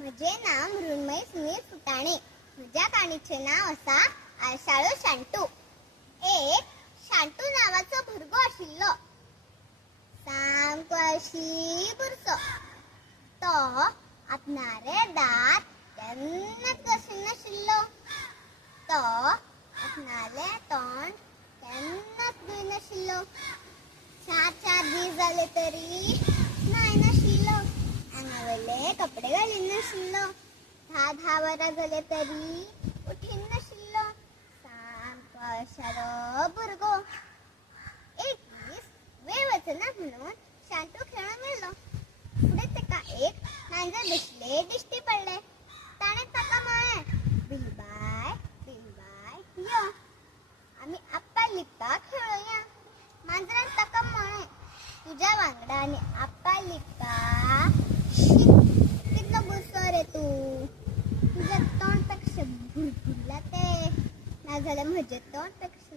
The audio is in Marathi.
म्हजे नाव मृण्मयी सुनील फुटाणे. म्हज्या काणयेचें नाव आसा आळसाळो शांटू. एक शांटू नावाचो भुरगो आशिल्लो. सामको आळशी बुरसो. तो आपणारे दात केन्नाच घासिनाशिल्लो. तो आपणाले तोंड केन्नाच धुयनाशिल्लो. 4 दीस जाले तरी न्हायनाशिल्लो. आंगावयले कपडे घालिनाशिल्लो. 10 वरां जाले तरी उठिनाशिल्लो. सामको आळसाळो भुरगो. एक दीस वेळ वचना म्हणून शांटू खेळून गेलो. फुडें ताका एक मांजर दिश्टी पडलें. ताणें ताका म्हळें, बिलबाय बिलबाय यो, आमी आप्पा लिपपाक खेळुया. मांजरान ताका म्हळें, तुज्या वांगडा आनी आप्पा लिपपाक कितलो बुरसो रे तूं. तुजें तोंड पेक्षा बुरबुरला तें, नाजाल्यार म्हजें तोंड पेक्षा